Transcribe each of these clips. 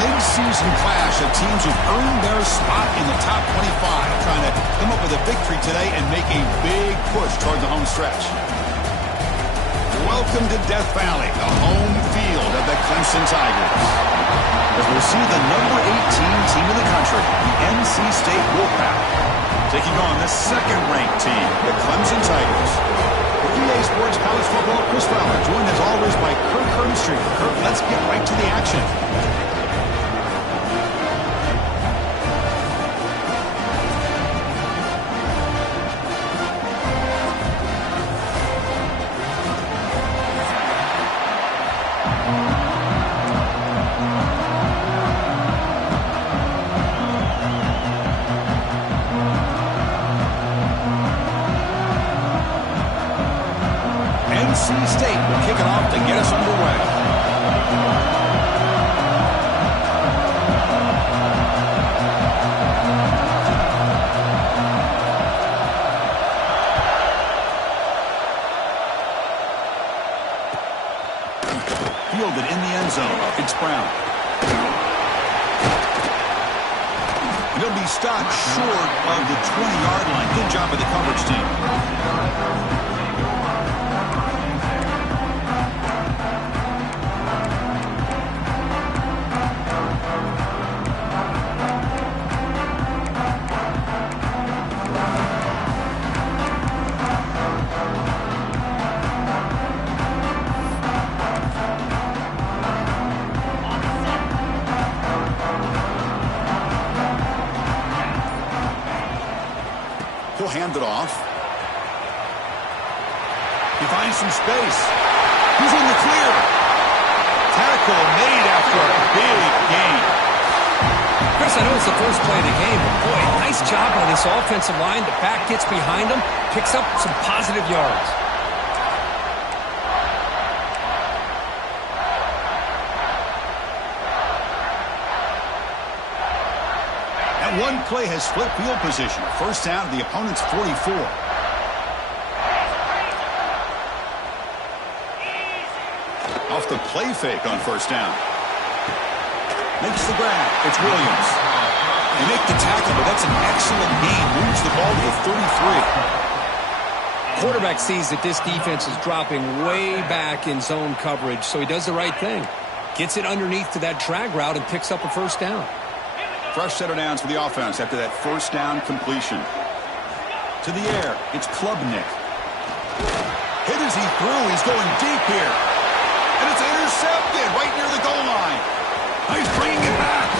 mid-season clash of teams who've earned their spot in the top 25, trying to come up with a victory today and make a big push toward the home stretch. Welcome to Death Valley, the home field of the Clemson Tigers. As we'll see the number 18 team in the country, the NC State Wolfpack, taking on the second-ranked team, the Clemson Tigers. For EA Sports College Football, Chris Fowler, joined as always by Kirk Herbstreit. Kirk, let's get right to the action. NC State will kick it off to get us underway. Fielded in the end zone. It's Brown. He'll be stopped short of the 20-yard line. Good job by the coverage team. He'll hand it off. He finds some space. He's in the clear. Tackle made after a big gain. Chris, I know it's the first play of the game, but boy, nice job by this offensive line. The back gets behind him, picks up some positive yards. One play has split field position. First down to the opponent's 44. Off the play fake on first down. Makes the grab. It's Williams. They make the tackle, but that's an excellent gain. Moves the ball to the 33. Quarterback sees that this defense is dropping way back in zone coverage, so he does the right thing. Gets it underneath to that drag route and picks up a first down. Fresh set of downs for the offense after that first down completion. To the air, it's Klubnik. Hit as he threw. He's going deep here. And it's intercepted right near the goal line. He's bringing it back.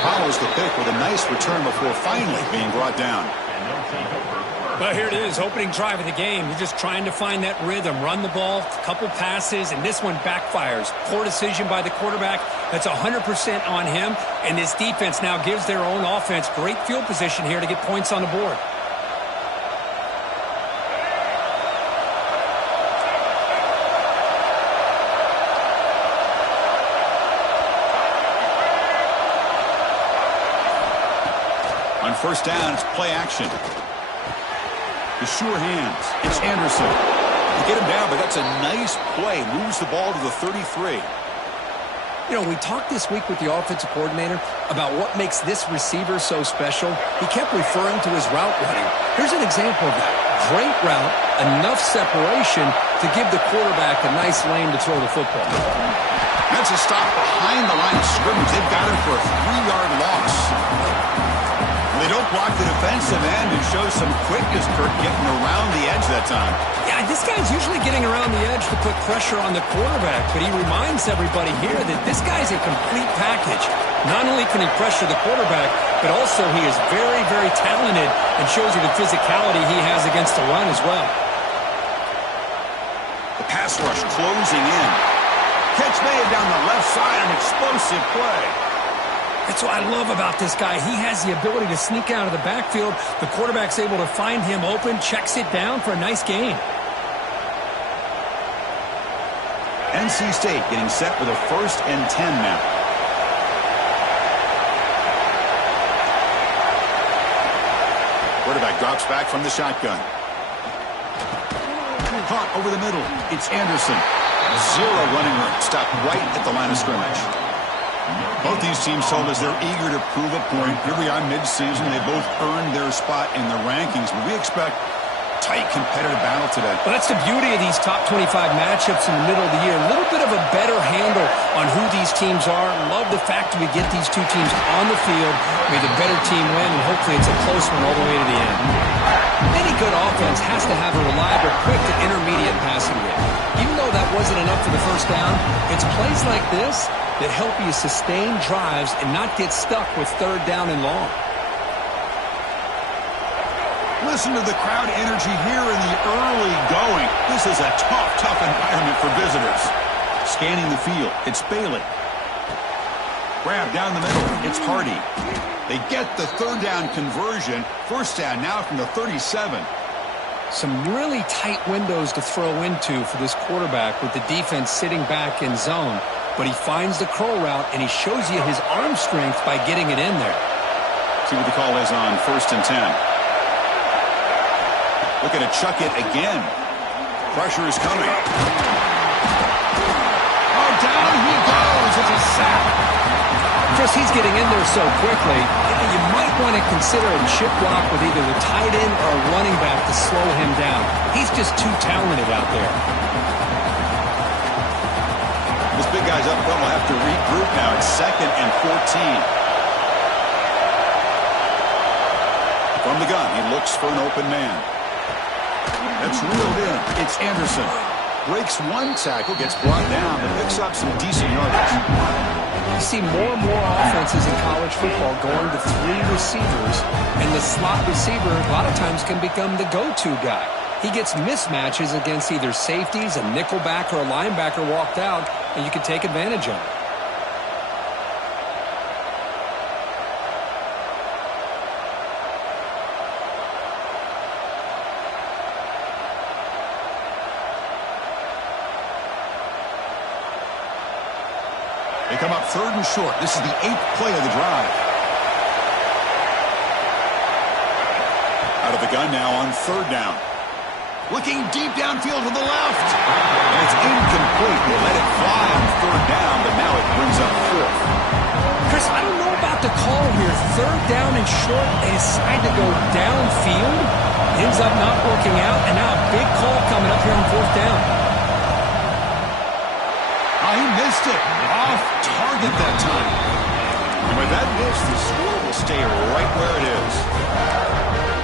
Follows the pick with a nice return before finally being brought down. But here it is, opening drive of the game. You're just trying to find that rhythm, run the ball, a couple passes, and this one backfires. Poor decision by the quarterback. That's 100% on him, and this defense now gives their own offense great field position here to get points on the board. On first down, it's play action. The sure hands. It's Anderson. They get him down, but that's a nice play. Moves the ball to the 33. You know, we talked this week with the offensive coordinator about what makes this receiver so special. He kept referring to his route running. Here's an example of that. Great route, enough separation to give the quarterback a nice lane to throw the football. That's a stop behind the line of scrimmage. They've got him for a 3-yard loss. They don't block the defensive end and show some quickness, Kirk, getting around the edge that time. Yeah, this guy's usually getting around the edge to put pressure on the quarterback, but he reminds everybody here that this guy's a complete package. Not only can he pressure the quarterback, but also he is very, very talented and shows you the physicality he has against the run as well. The pass rush closing in. Catch made down the left side, an explosive play. That's what I love about this guy. He has the ability to sneak out of the backfield. The quarterback's able to find him open, checks it down for a nice gain. NC State getting set with a 1st and 10 now. Quarterback drops back from the shotgun. Caught over the middle. It's Anderson. Zero running room. Stopped right at the line of scrimmage. Both these teams told us they're eager to prove a point. Here we are mid-season. They both earned their spot in the rankings, but we expect tight competitive battle today. Well, that's the beauty of these top 25 matchups in the middle of the year. A little bit of a better handle on who these teams are. Love the fact that we get these two teams on the field. May the better team win, and hopefully it's a close one all the way to the end. Any good offense has to have a reliable, quick to intermediate passing game. Even though that wasn't enough for the first down, it's plays like this that help you sustain drives and not get stuck with third down and long. Listen to the crowd energy here in the early going. This is a tough environment for visitors. Scanning the field, it's Bailey. Grab down the middle, it's Hardy. They get the third down conversion. First down now from the 37. Some really tight windows to throw into for this quarterback with the defense sitting back in zone. But he finds the curl route, and he shows you his arm strength by getting it in there. See what the call is on 1st and 10. Looking to chuck it again. Pressure is coming. Oh, down he goes. It's a sack. Chris, he's getting in there so quickly, you might want to consider a chip block with either the tight end or a running back to slow him down. He's just too talented out there. This big guy's up front will have to regroup now. It's 2nd and 14. From the gun, he looks for an open man. That's reeled in. It's Anderson. Breaks one tackle, gets brought down, but picks up some decent yardage. You see more and more offenses in college football going to 3 receivers, and the slot receiver a lot of times can become the go-to guy. He gets mismatches against either safeties, a nickelback, or a linebacker walked out, and you can take advantage of it. They come up 3rd and short. This is the 8th play of the drive. Out of the gun now on 3rd down. Looking deep downfield to the left. And it's incomplete. They let it fly on 3rd down, but now it brings up 4th. Chris, I don't know about the call here. 3rd down and short. They decide to go downfield. Ends up not working out. And now a big call coming up here on 4th down. He missed it. Off target that time. And with that miss, the score will stay right where it is.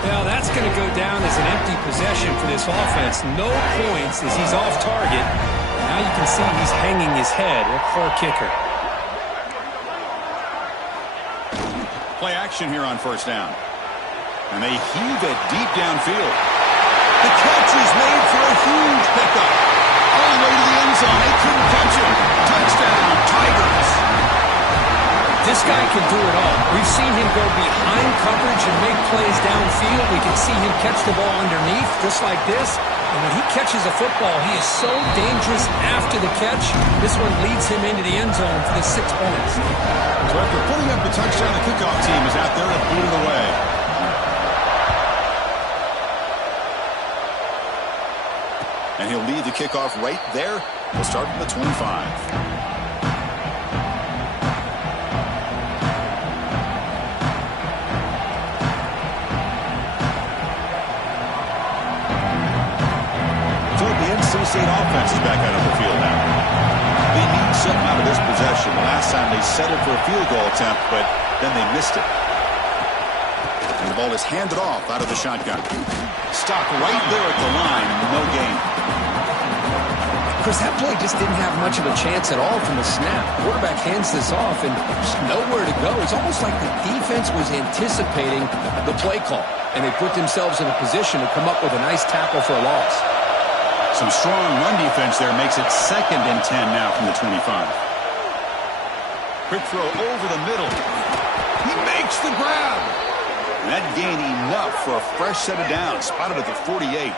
Well, that's going to go down as an empty possession for this offense. No points as he's off target. Now you can see he's hanging his head. A poor kicker. Play action here on 1st down. And they heave it deep downfield. The catch is made for a huge pickup. All the way to the end zone. They couldn't catch him. Touchdown, Tigers. This guy can do it all. We've seen him go behind coverage and make plays downfield. We can see him catch the ball underneath, just like this. And when he catches a football, he is so dangerous after the catch. This one leads him into the end zone for the 6 points. So after putting up the touchdown, the kickoff team is out there to boot it away. And he'll lead the kickoff right there. We'll start from the 25. State offense is back out on the field now. They need something out of this possession. The last time they settled for a field goal attempt, but then they missed it. And the ball is handed off out of the shotgun. Stop right there at the line. No gain. Chris, that play just didn't have much of a chance at all from the snap. Quarterback hands this off and just nowhere to go. It's almost like the defense was anticipating the play call, and they put themselves in a position to come up with a nice tackle for a loss. Some strong run defense there makes it 2nd and 10 now from the 25. Quick throw over the middle. He makes the grab. And that gained enough for a fresh set of downs. Spotted at the 48.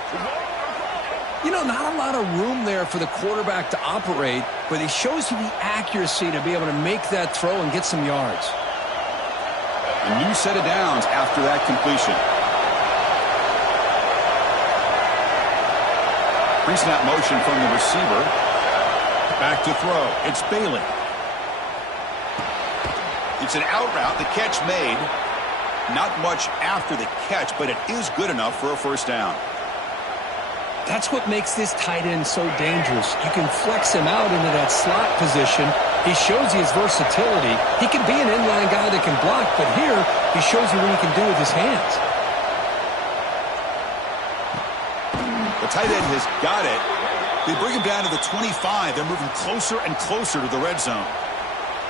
You know, not a lot of room there for the quarterback to operate, but he shows you the accuracy to be able to make that throw and get some yards. A new set of downs after that completion. Pre-snap motion from the receiver. Back to throw. It's Bailey. It's an out route. The catch made. Not much after the catch, but it is good enough for a first down. That's what makes this tight end so dangerous. You can flex him out into that slot position. He shows you his versatility. He can be an inline guy that can block, but here he shows you what he can do with his hands. The tight end has got it. They bring him down to the 25. They're moving closer and closer to the red zone.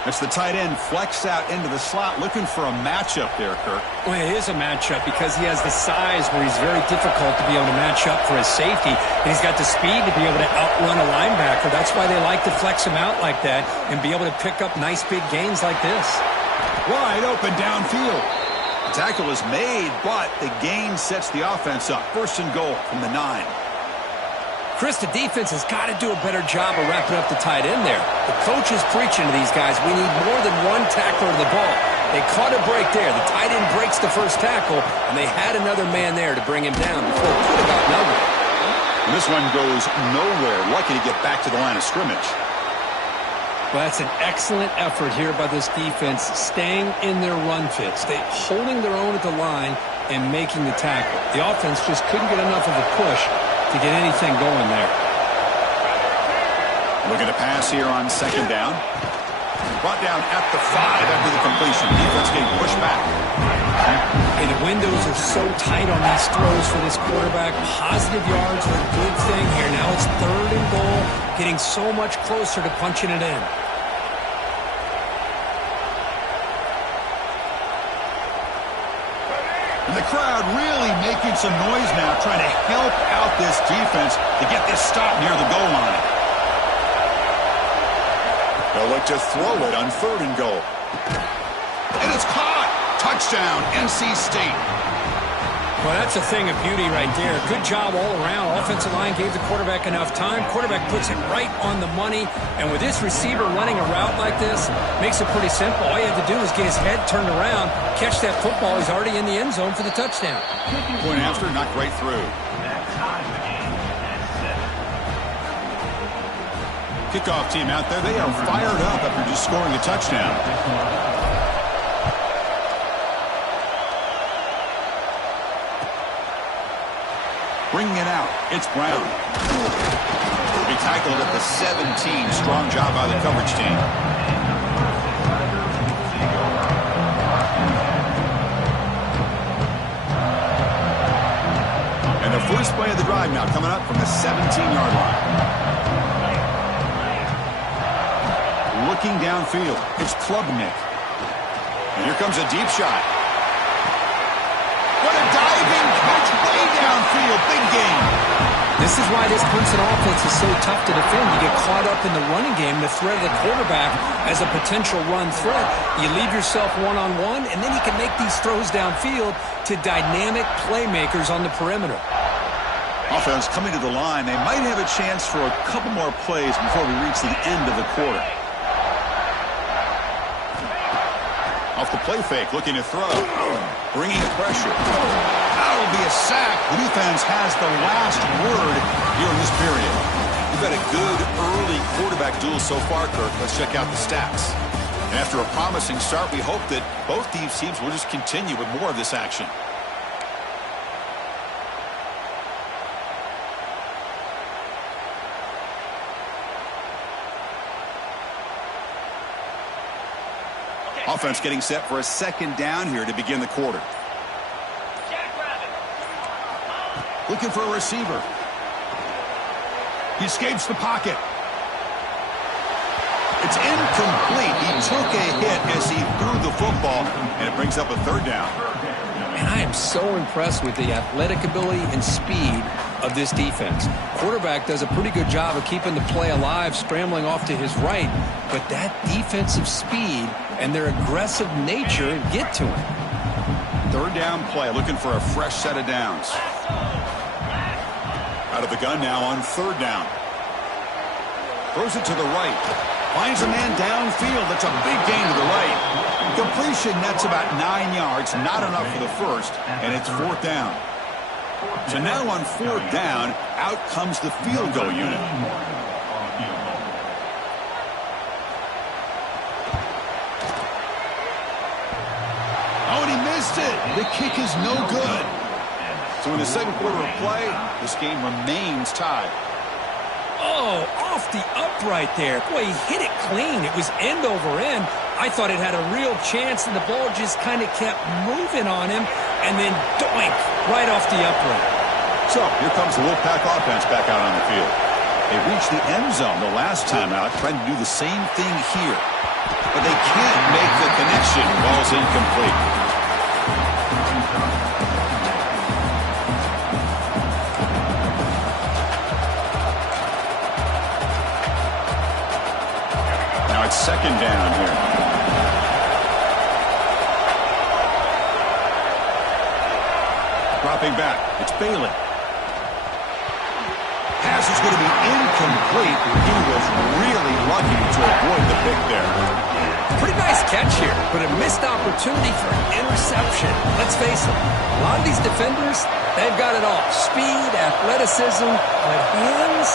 That's the tight end flex out into the slot, looking for a matchup there, Kirk. Well, it is a matchup because he has the size where he's very difficult to be able to match up for his safety, and he's got the speed to be able to outrun a linebacker. That's why they like to flex him out like that and be able to pick up nice big gains like this. Wide open downfield. The tackle is made, but the gain sets the offense up. First and goal from the 9. Chris, the defense has got to do a better job of wrapping up the tight end there. The coach is preaching to these guys, we need more than one tackler of the ball. They caught a break there. The tight end breaks the first tackle, and they had another man there to bring him down before it could have gotten ugly. And this one goes nowhere. Lucky to get back to the line of scrimmage. Well, that's an excellent effort here by this defense, staying in their run fits. They holding their own at the line and making the tackle. The offense just couldn't get enough of a push to get anything going there. Looking to pass here on second down. Brought down at the 5 after the completion. Defense getting pushed back. Hey, the windows are so tight on these throws for this quarterback. Positive yards are a good thing here. Now it's third and goal, getting so much closer to punching it in. And the crowd really making some noise now, trying to help out this defense to get this stop near the goal line. They'll look to throw it on third and goal. And it's caught. Touchdown, NC State. Well, that's a thing of beauty right there. Good job all around. Offensive line gave the quarterback enough time. Quarterback puts it right on the money. And with this receiver running a route like this, makes it pretty simple. All you have to do is get his head turned around, catch that football. He's already in the end zone for the touchdown. Point after, knocked right through. Kickoff team out there. They are fired up after just scoring a touchdown. Bringing it out, it's Brown. Will be tackled at the 17. Strong job by the coverage team. And the first play of the drive now coming up from the 17-yard line. Looking downfield, it's Klubnik. And here comes a deep shot. What a diving catch way downfield. Big game. This is why this Clemson offense is so tough to defend. You get caught up in the running game, the threat of the quarterback as a potential run threat. You leave yourself one-on-one, and then you can make these throws downfield to dynamic playmakers on the perimeter. Offense coming to the line. They might have a chance for a couple more plays before we reach the end of the quarter. Off the play fake, looking to throw. Bringing pressure. That'll be a sack. The defense has the last word here in this period. We've had a good early quarterback duel so far, Kirk. Let's check out the stats. And after a promising start, we hope that both these teams will just continue with more of this action. Offense getting set for a second down here to begin the quarter. Looking for a receiver. He escapes the pocket. It's incomplete. He took a hit as he threw the football, and it brings up a third down. And I am so impressed with the athletic ability and speed of this defense. Quarterback does a pretty good job of keeping the play alive, scrambling off to his right, but that defensive speed and their aggressive nature get to him. Third down play, looking for a fresh set of downs. Out of the gun now on third down. Throws it to the right. Finds a man downfield. That's a big gain to the right. Completion, that's about 9 yards. Not enough for the first, and it's fourth down. So now on fourth down, out comes the field goal unit. missed it. The kick is no good. So in the second quarter of play, this game remains tied. Oh, off the upright there. Boy, he hit it clean. It was end over end. I thought it had a real chance, and the ball just kind of kept moving on him, and then doink, right off the upright. So here comes the Wolfpack offense back out on the field. They reached the end zone the last time out, trying to do the same thing here. But they can't make the connection. Ball's incomplete. Now it's second down here. Dropping back. It's Bailey. Pass is going to be incomplete. He was really lucky to avoid the pick there. Pretty nice catch here, but a missed opportunity for an interception. Let's face it, a lot of these defenders, they've got it all. Speed, athleticism, but hands,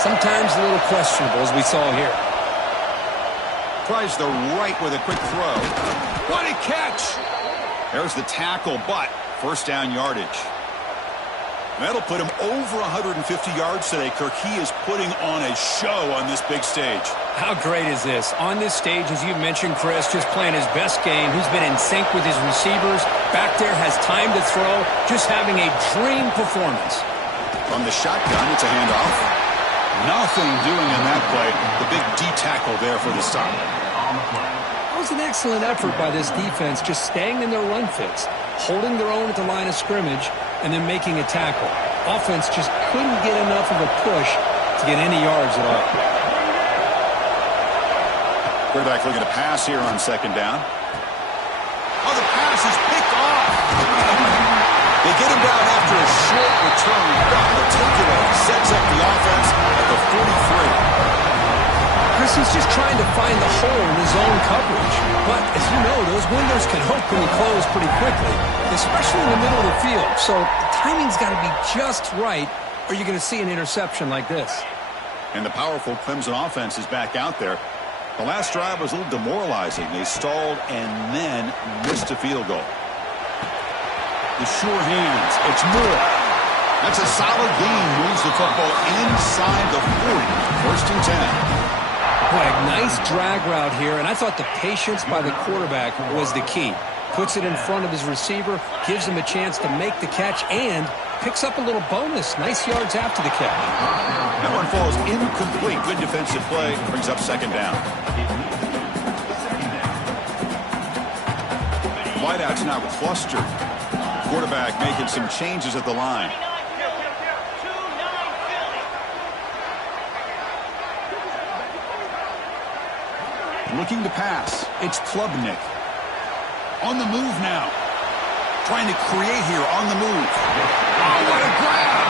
sometimes a little questionable, as we saw here. Tries the right with a quick throw. What a catch! There's the tackle, but first down yardage. That'll put him over 150 yards today, Kirk. He is putting on a show on this big stage. How great is this? On this stage, as you mentioned, Chris, just playing his best game. He's been in sync with his receivers. Back there, has time to throw. Just having a dream performance. From the shotgun, it's a handoff. Nothing doing in that play. The big D tackle there for the stop. That was an excellent effort by this defense, just staying in their run fits, holding their own at the line of scrimmage, and then making a tackle. Offense just couldn't get enough of a push to get any yards at all. Quarterback looking to pass here on second down. Oh, the pass is picked off. They get him down after a short return. But the takeaway sets up the offense at the 43. Chris, he's just trying to find the hole in his own coverage. But, as you know, those windows can open and close pretty quickly, especially in the middle of the field. So the timing's got to be just right, or you're going to see an interception like this. And the powerful Clemson offense is back out there. The last drive was a little demoralizing. They stalled and then missed a field goal. The sure hands. It's Moore. That's a solid gain. Moves the football inside the 40. First and 10. Boy, a nice drag route here, and I thought the patience by the quarterback was the key. Puts it in front of his receiver, gives him a chance to make the catch, and picks up a little bonus. Nice yards after the catch. That one falls incomplete. Good defensive play. Brings up second down. Wideouts now clustered. Quarterback making some changes at the line. Looking to pass. It's Klubnik. On the move now. Trying to create here on the move. Oh, what a grab!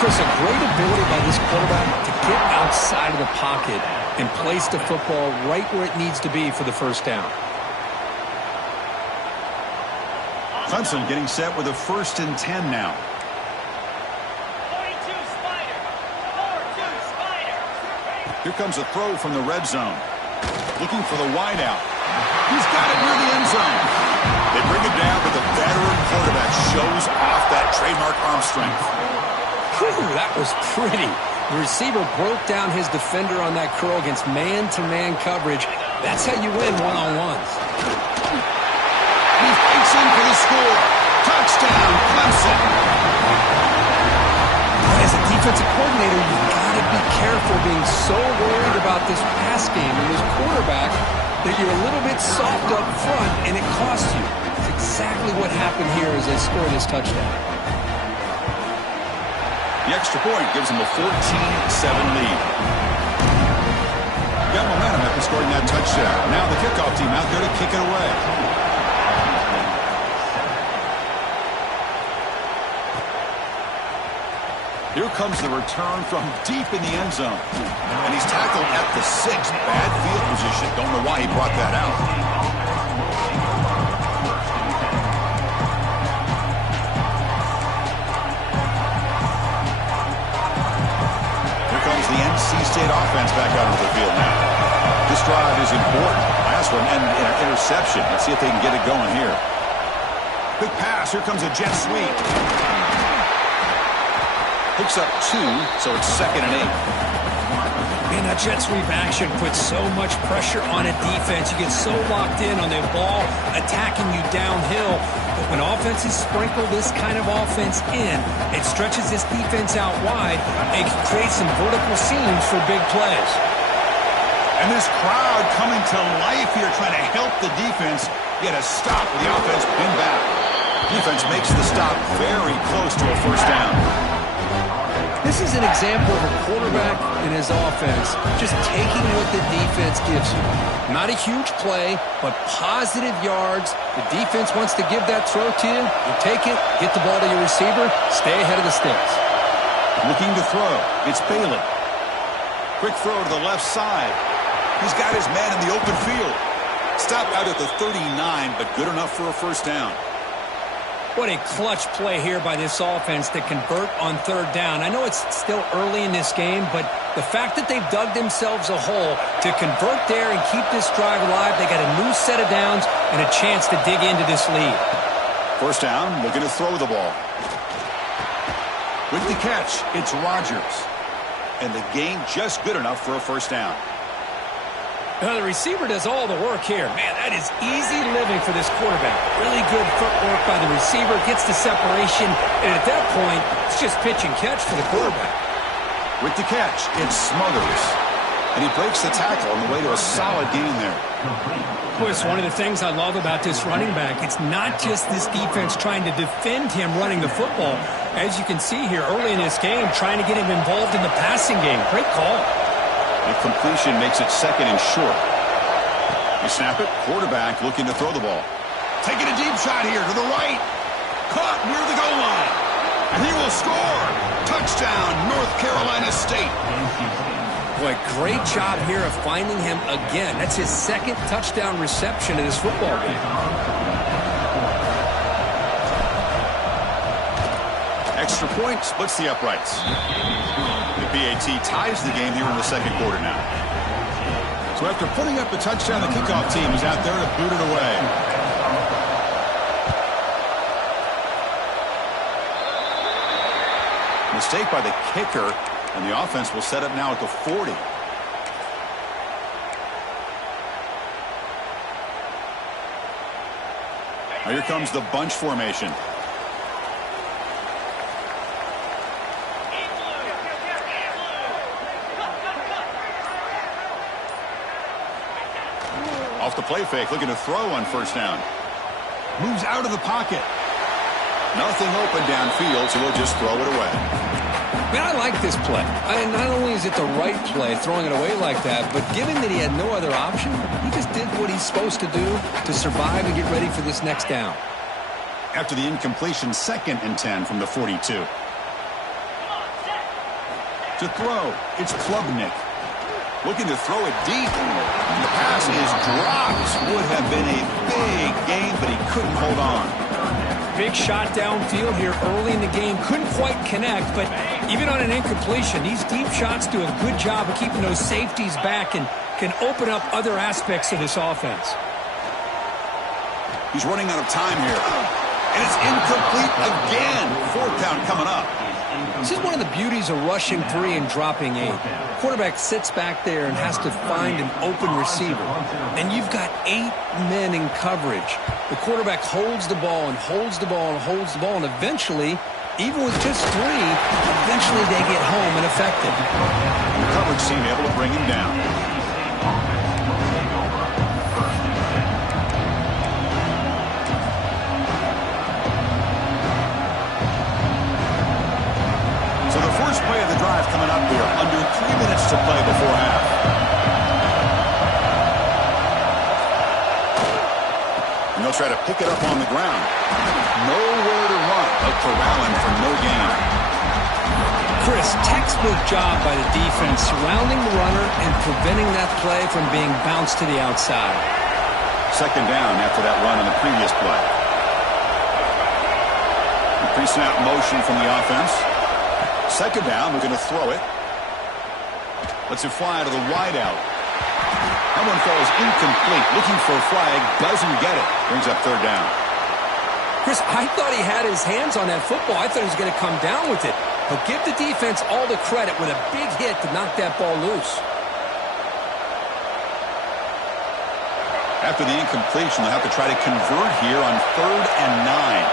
Chris, a great ability by this quarterback to get outside of the pocket and place the football right where it needs to be for the first down. Clemson getting set with a first and 10 now. 42 Spider. 42 Spider. Here comes a throw from the red zone. Looking for the wideout. He's got it near the end zone. They bring it down, but the veteran quarterback shows off that trademark arm strength. Whew, that was pretty. The receiver broke down his defender on that curl against man-to-man coverage. That's how you win one-on-ones. He fights in for the score. Touchdown, Clemson. As a defensive coordinator, you've got to be careful being so worried about this pass game and this quarterback that you're a little bit soft up front and it costs you. It's exactly what happened here as they score this touchdown. The extra point gives them a 14-7 lead. Got momentum after scoring that touchdown. Now the kickoff team out there to kick it away. Here comes the return from deep in the end zone. And he's tackled at the 6. Bad field position. Don't know why he brought that out. Here comes the NC State offense back out of the field now. This drive is important. Last one ended in an interception. Let's see if they can get it going here. Quick pass. Here comes a jet sweep. Picks up 2, so it's 2nd and 8. Man, that jet sweep action puts so much pressure on a defense. You get so locked in on the ball attacking you downhill. But when offenses sprinkle this kind of offense in, it stretches this defense out wide and can create some vertical seams for big plays. And this crowd coming to life here trying to help the defense get a stop with the offense pinned back. Defense makes the stop very close to a first down. This is an example of a quarterback and his offense just taking what the defense gives you. Not a huge play, but positive yards. The defense wants to give that throw to you. You take it, get the ball to your receiver, stay ahead of the sticks. Looking to throw. It's Bailey. Quick throw to the left side. He's got his man in the open field. Stopped out at the 39, but good enough for a first down. What a clutch play here by this offense to convert on 3rd down. I know it's still early in this game, but the fact that they've dug themselves a hole to convert there and keep this drive alive, they got a new set of downs and a chance to dig into this lead. First down, looking to throw the ball. With the catch, it's Rodgers. And the gain just good enough for a first down. Now, the receiver does all the work here. Man, that is easy living for this quarterback. Really good footwork by the receiver, gets the separation, and at that point, it's just pitch and catch for the quarterback. With the catch, it's Smothers. And he breaks the tackle on the way to a solid gain there. Boy, it's one of the things I love about this running back. It's not just this defense trying to defend him running the football. As you can see here early in this game, trying to get him involved in the passing game. Great call. The completion makes it 2nd and short. You snap it, quarterback looking to throw the ball. Taking a deep shot here to the right. Caught near the goal line. And he will score. Touchdown, North Carolina State. Boy, great job here of finding him again. That's his 2nd touchdown reception in this football game. Extra point splits the uprights. The PAT ties the game here in the 2nd quarter now. So after putting up the touchdown, the kickoff team is out there to boot it away. Mistake by the kicker, and the offense will set up now at the 40. Now here comes the bunch formation. Off the play fake, looking to throw on first down. Moves out of the pocket. Nothing open downfield, so he'll just throw it away. Man, I like this play. Not only is it the right play, throwing it away like that, but given that he had no other option, he just did what he's supposed to do to survive and get ready for this next down. After the incompletion, 2nd and 10 from the 42. To throw, it's Klubnik. Looking to throw it deep. The pass is dropped. Would have been a big gain, but he couldn't hold on. Big shot downfield here early in the game. Couldn't quite connect, but even on an incompletion, these deep shots do a good job of keeping those safeties back and can open up other aspects of this offense. He's running out of time here. And it's incomplete again. 4th down coming up. This is one of the beauties of rushing 3 and dropping 8. Quarterback sits back there and has to find an open receiver. And you've got 8 men in coverage. The quarterback holds the ball and holds the ball and holds the ball, and eventually, even with just 3, eventually they get home and effective. The coverage team able to bring him down. So the first play of the drive coming up here, under 3 minutes to play before half. And they'll try to pick it up on the ground. Nowhere to run, but Corrallin for no gain. Chris, textbook job by the defense, surrounding the runner and preventing that play from being bounced to the outside. 2nd down after that run on the previous play. The pre-snap motion from the offense. 2nd down, we're going to throw it. Lets it fly to the wideout. That one falls incomplete. Looking for a flag, doesn't get it. Brings up 3rd down. Chris, I thought he had his hands on that football. I thought he was going to come down with it. But give the defense all the credit with a big hit to knock that ball loose. After the incompletion, they'll have to try to convert here on 3rd and 9.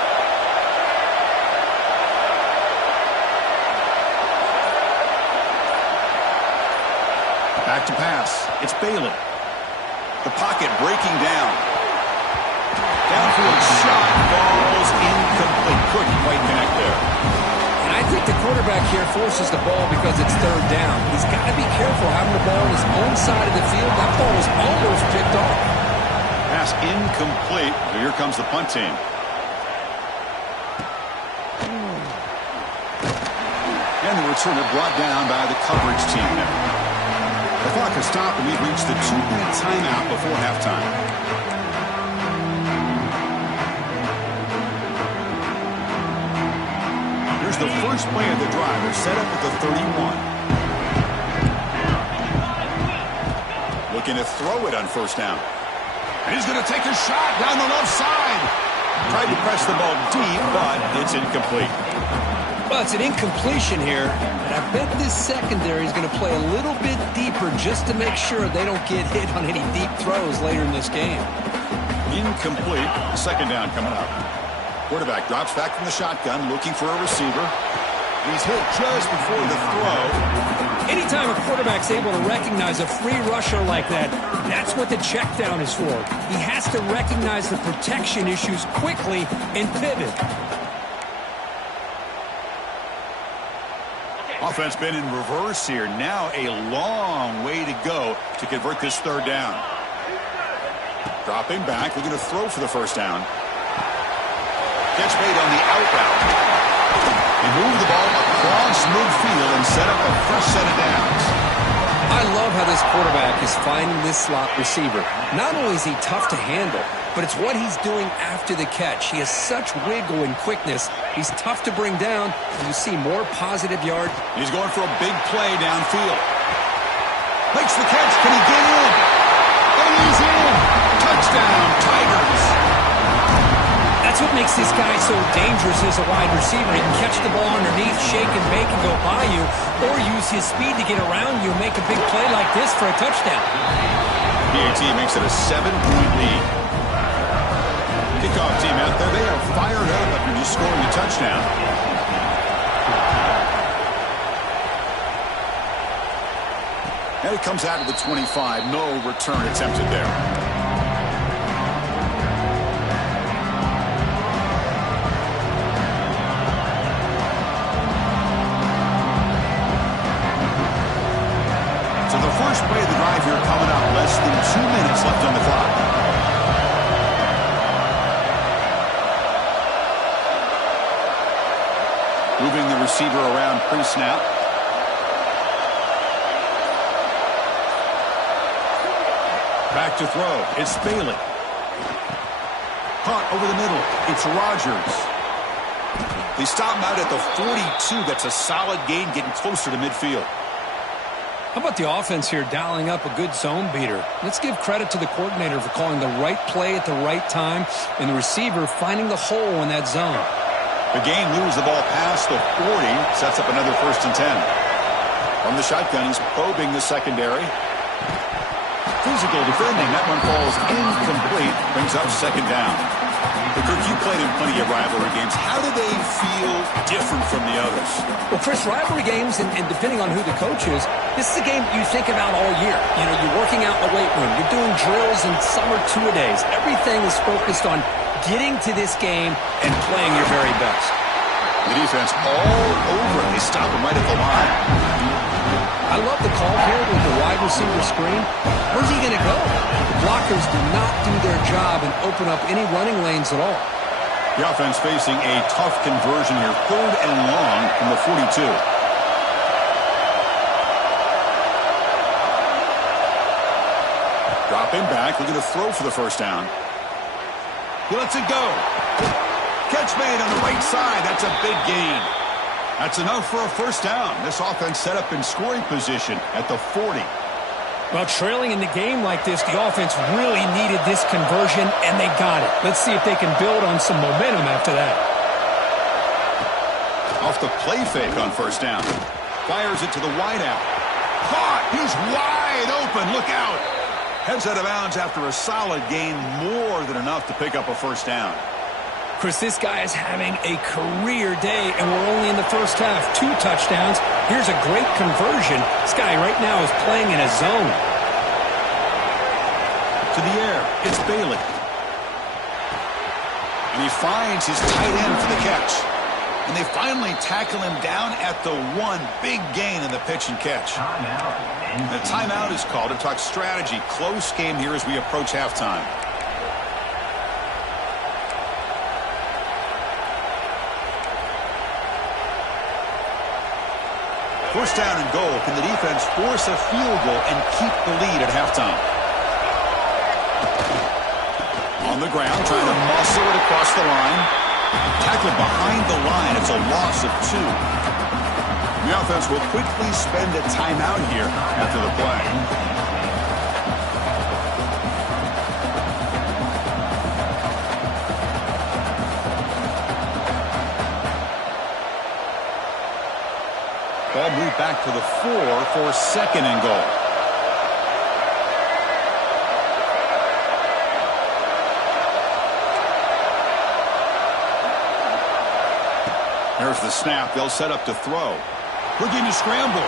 Back to pass. It's Bailey. The pocket breaking down. Downfield shot falls incomplete. Couldn't quite connect there. And I think the quarterback here forces the ball because it's 3rd down. He's got to be careful having the ball on his own side of the field. That ball was almost picked off. Pass incomplete. So here comes the punt team. And the returner brought down by the coverage team there. The clock has stopped, and we've reached the 2-minute timeout before halftime. Here's the first play of the drive. They're set up at the 31. Looking to throw it on 1st down. And he's going to take a shot down the left side. Tried to press the ball deep, but it's incomplete. Well, it's an incompletion here, and I bet this secondary is going to play a little bit deeper just to make sure they don't get hit on any deep throws later in this game. Incomplete. 2nd down coming up. Quarterback drops back from the shotgun, looking for a receiver. He's hit just before the throw. Anytime a quarterback's able to recognize a free rusher like that, that's what the check down is for. He has to recognize the protection issues quickly and pivot. Offense been in reverse here. Now a long way to go to convert this 3rd down. Dropping back. We're going to throw for the 1st down. Catch made on the out route. He moved the ball across midfield and set up a fresh set of downs. I love how this quarterback is finding this slot receiver. Not only is he tough to handle, but it's what he's doing after the catch. He has such wiggle and quickness. He's tough to bring down. You see more positive yard. He's going for a big play downfield. Makes the catch. Can he get in? And he's in. Touchdown, Tigers. That's what makes this guy so dangerous as a wide receiver. He can catch the ball underneath, shake and bake and go by you, or use his speed to get around you and make a big play like this for a touchdown. PAT makes it a 7-point lead. Kickoff team out there, they are fired up after just scoring a touchdown. And it comes out of the 25. No return attempted there. So the first play of the drive here coming up. Less than 2 minutes left on the clock. Moving the receiver around pre-snap. Back to throw. It's Bailey. Caught over the middle. It's Rodgers. They stop him out at the 42. That's a solid gain, getting closer to midfield. How about the offense here dialing up a good zone beater? Let's give credit to the coordinator for calling the right play at the right time and the receiver finding the hole in that zone. The gain moves the ball past the 40, sets up another 1st and 10. From the shotgun, he's probing the secondary. Physical defending. That one falls incomplete. Brings up 2nd down. But Kirk, you played in plenty of rivalry games. How do they feel different from the others? Well, Chris, rivalry games, and depending on who the coach is, this is a game you think about all year. You know, you're working out in the weight room. You're doing drills and summer two-a-days. Everything is focused on getting to this game and playing your very best. The defense all over it. They stop him right at the line. I love the call here with the wide receiver screen. Where's he going to go? The blockers do not do their job and open up any running lanes at all. The offense facing a tough conversion here. 3rd and long from the 42. Dropping back. Looking to throw for the 1st down. He lets it go. Catch made on the right side. That's a big gain. That's enough for a 1st down. This offense set up in scoring position at the 40. Well, trailing in the game like this, the offense really needed this conversion, and they got it. Let's see if they can build on some momentum after that. Off the play fake on first down. Fires it to the wideout. Caught! He's wide open. Look out! Heads out of bounds after a solid gain, more than enough to pick up a first down. Chris, this guy is having a career day, and we're only in the first half. 2 touchdowns. Here's a great conversion. This guy right now is playing in a zone. To the air. It's Bailey. And he finds his tight end for the catch. And they finally tackle him down at the 1. Big gain in the pitch and catch. The timeout is called to talk strategy. Close game here as we approach halftime. First down and goal. Can the defense force a field goal and keep the lead at halftime? On the ground, trying to muscle it across the line. Tackled behind the line. It's a loss of 2. The offense will quickly spend a timeout here after the play. Ball moved back to the 4 for second and goal. There's the snap. They'll set up to throw. Looking to scramble.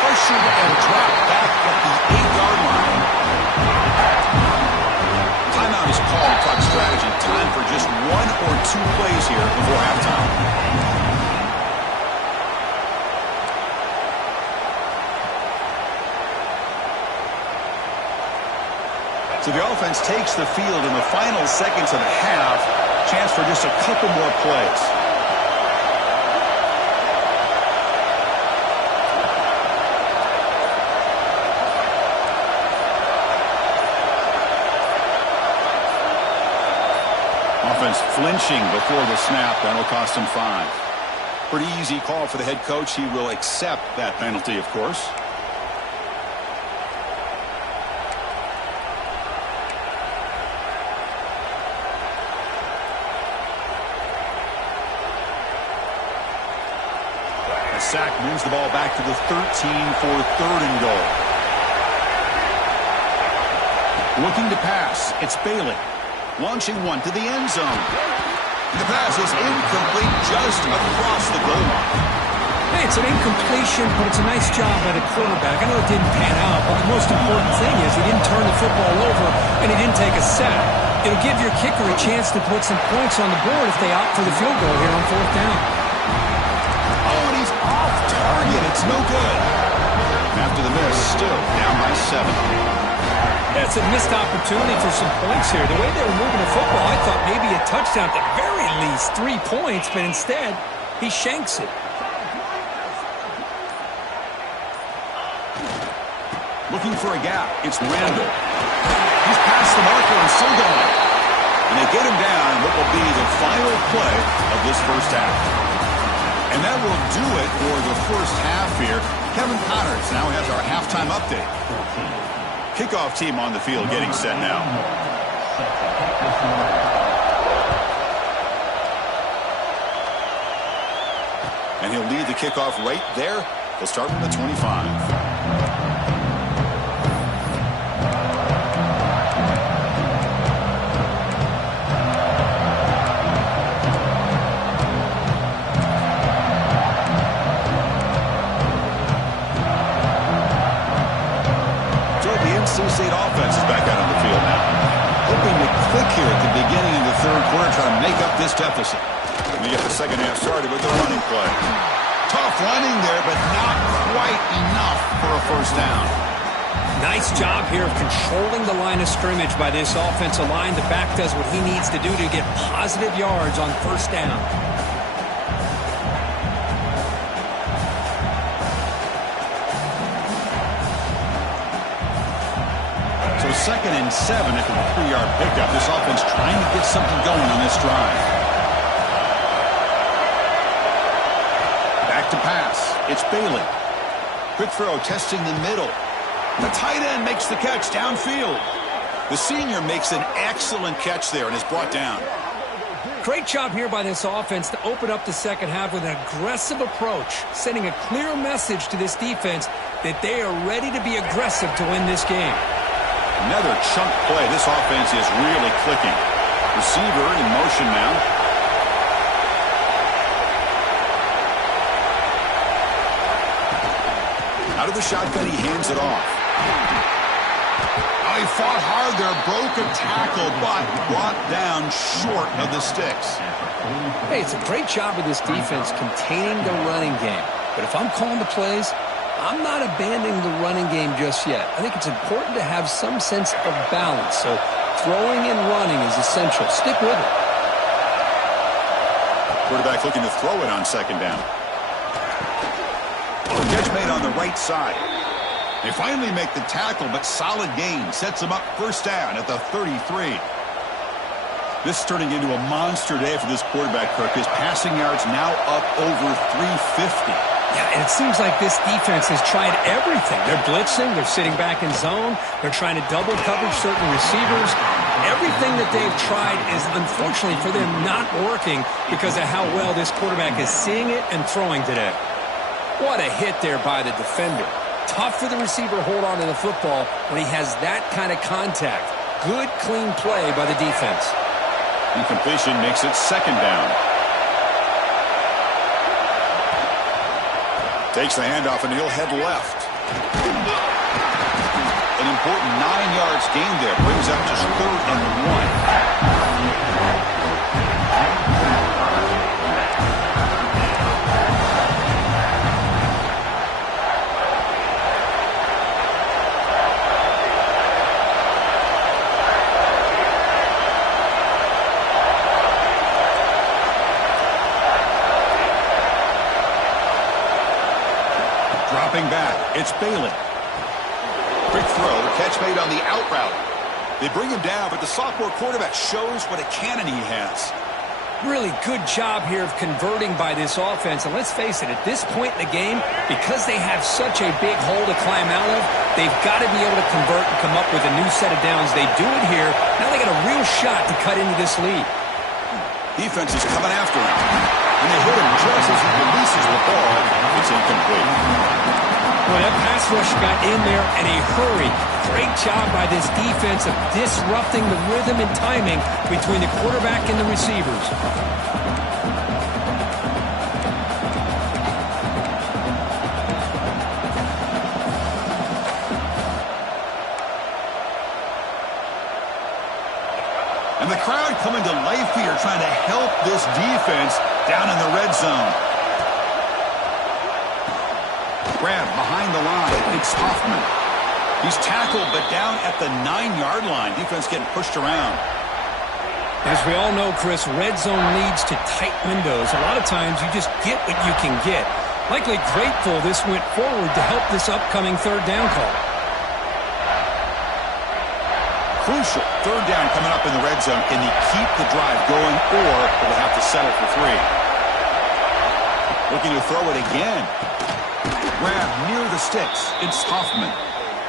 Pressured and dropped back at the 8-yard line. Timeout is called. Talk strategy. Time for just 1 or 2 plays here before halftime. So the offense takes the field in the final seconds of the half. Chance for just a couple more plays. Offense flinching before the snap. That'll cost him 5. Pretty easy call for the head coach. He will accept that penalty, of course. Sack moves the ball back to the 13 for third and goal. Looking to pass. It's Bailey. Launching one to the end zone. The pass is incomplete just across the goal line. Hey, it's an incompletion, but it's a nice job by the quarterback. I know it didn't pan out, but the most important thing is he didn't turn the football over and he didn't take a sack. It'll give your kicker a chance to put some points on the board if they opt for the field goal here on fourth down. Target, it's no good. After the miss, still down by 7. That's a missed opportunity for some points here. The way they were moving the football, I thought maybe a touchdown at the very least, 3 points, but instead, he shanks it. Looking for a gap. It's Randall. He's past the marker and still going. And they get him down what will be the final play of this first half. And that will do it for the first half here. Kevin Connors now has our halftime update. Kickoff team on the field getting set now. And he'll lead the kickoff right there. He'll start from the 25. State offense is back out on the field now. Hoping to click here at the beginning of the third quarter, trying to make up this deficit. And they get the second half started with the running play. Tough running there, but not quite enough for a first down. Nice job here of controlling the line of scrimmage by this offensive line. The back does what he needs to do to get positive yards on first down. Second and 7 after the 3-yard pickup. This offense trying to get something going on this drive. Back to pass. It's Bailey. Quick throw testing the middle. The tight end makes the catch downfield. The senior makes an excellent catch there and is brought down. Great job here by this offense to open up the second half with an aggressive approach, sending a clear message to this defense that they are ready to be aggressive to win this game. Another chunk play. This offense is really clicking. Receiver in motion now. Out of the shotgun, he hands it off. Oh, he fought hard there, broke a tackle, but brought down short of the sticks. Hey, it's a great job of this defense containing the running game. But if I'm calling the plays, I'm not abandoning the running game just yet. I think it's important to have some sense of balance. So throwing and running is essential. Stick with it. Quarterback looking to throw it on second down. Catch made on the right side. They finally make the tackle, but solid gain sets them up first down at the 33. This is turning into a monster day for this quarterback, Kirk. His passing yards now up over 350. Yeah, and it seems like this defense has tried everything. They're blitzing, they're sitting back in zone, they're trying to double coverage certain receivers. Everything that they've tried is, unfortunately for them, not working because of how well this quarterback is seeing it and throwing today. What a hit there by the defender. Tough for the receiver to hold on to the football when he has that kind of contact. Good, clean play by the defense. Incompletion makes it second down. Takes the handoff and he'll head left. An important 9 yards gain there. Brings up just 3rd and 1. Dropping back, it's Bailey. Quick throw, catch made on the out route. They bring him down, but the sophomore quarterback shows what a cannon he has. Really good job here of converting by this offense. And let's face it, at this point in the game, because they have such a big hole to climb out of, they've got to be able to convert and come up with a new set of downs. They do it here. Now they got a real shot to cut into this lead. Defense is coming after him. And they hit him just as he releases the ball. It's incomplete. Well, that pass rush got in there in a hurry. Great job by this defense of disrupting the rhythm and timing between the quarterback and the receivers. And the crowd coming to life here, trying to help this defense down in the red zone. Grab behind the line. It's Hoffman. He's tackled, but down at the 9-yard line. Defense getting pushed around. As we all know, Chris, red zone leads to tight windows. A lot of times you just get what you can get. Likely grateful this went forward to help this upcoming third down call. Crucial. Third down coming up in the red zone. Can he keep the drive going, or will they have to settle for 3? Looking to throw it again. Grab near the sticks. It's Hoffman.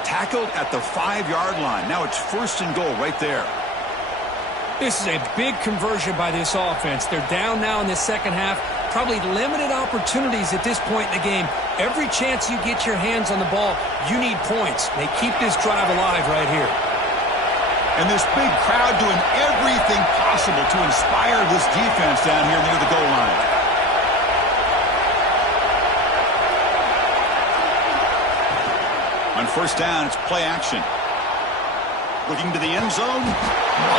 Tackled at the 5-yard line. Now it's 1st and goal right there. This is a big conversion by this offense. They're down now in the second half. Probably limited opportunities at this point in the game. Every chance you get your hands on the ball, you need points. They keep this drive alive right here. And this big crowd doing everything possible to inspire this defense down here near the goal line. On first down, it's play action. Looking to the end zone. Oh,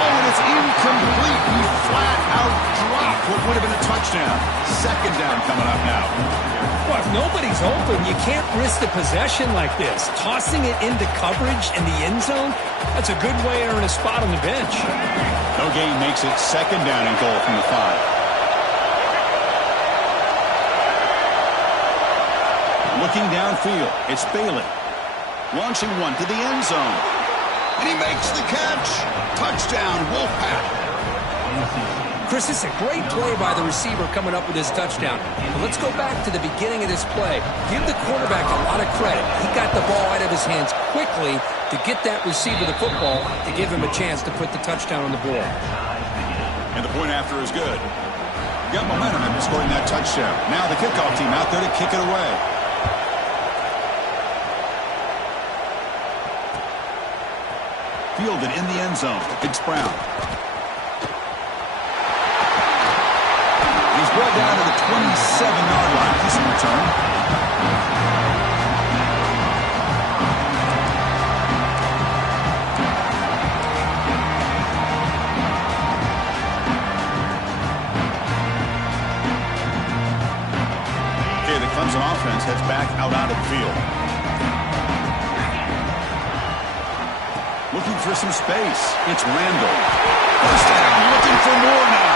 and it's incomplete. He flat out dropped what would have been a touchdown. Second down coming up now. Well, if nobody's open, you can't risk the possession like this. Tossing it into coverage in the end zone, that's a good way to earn a spot on the bench. No gain makes it second down and goal from the 5. Looking downfield, it's Bailey. Launching one to the end zone. And he makes the catch. Touchdown, Wolfpack. Chris, this is a great play by the receiver coming up with his touchdown. But let's go back to the beginning of this play. Give the quarterback a lot of credit. He got the ball out of his hands quickly to get that receiver the football to give him a chance to put the touchdown on the board. And the point after is good. Got momentum after scoring that touchdown. Now the kickoff team out there to kick it away. Fielded in the end zone. It's Brown. He's brought down to the 27-yard line. Decent return. Okay, the Clemson offense heads back out onto the field. Looking for some space. It's Randall. First down, looking for more now.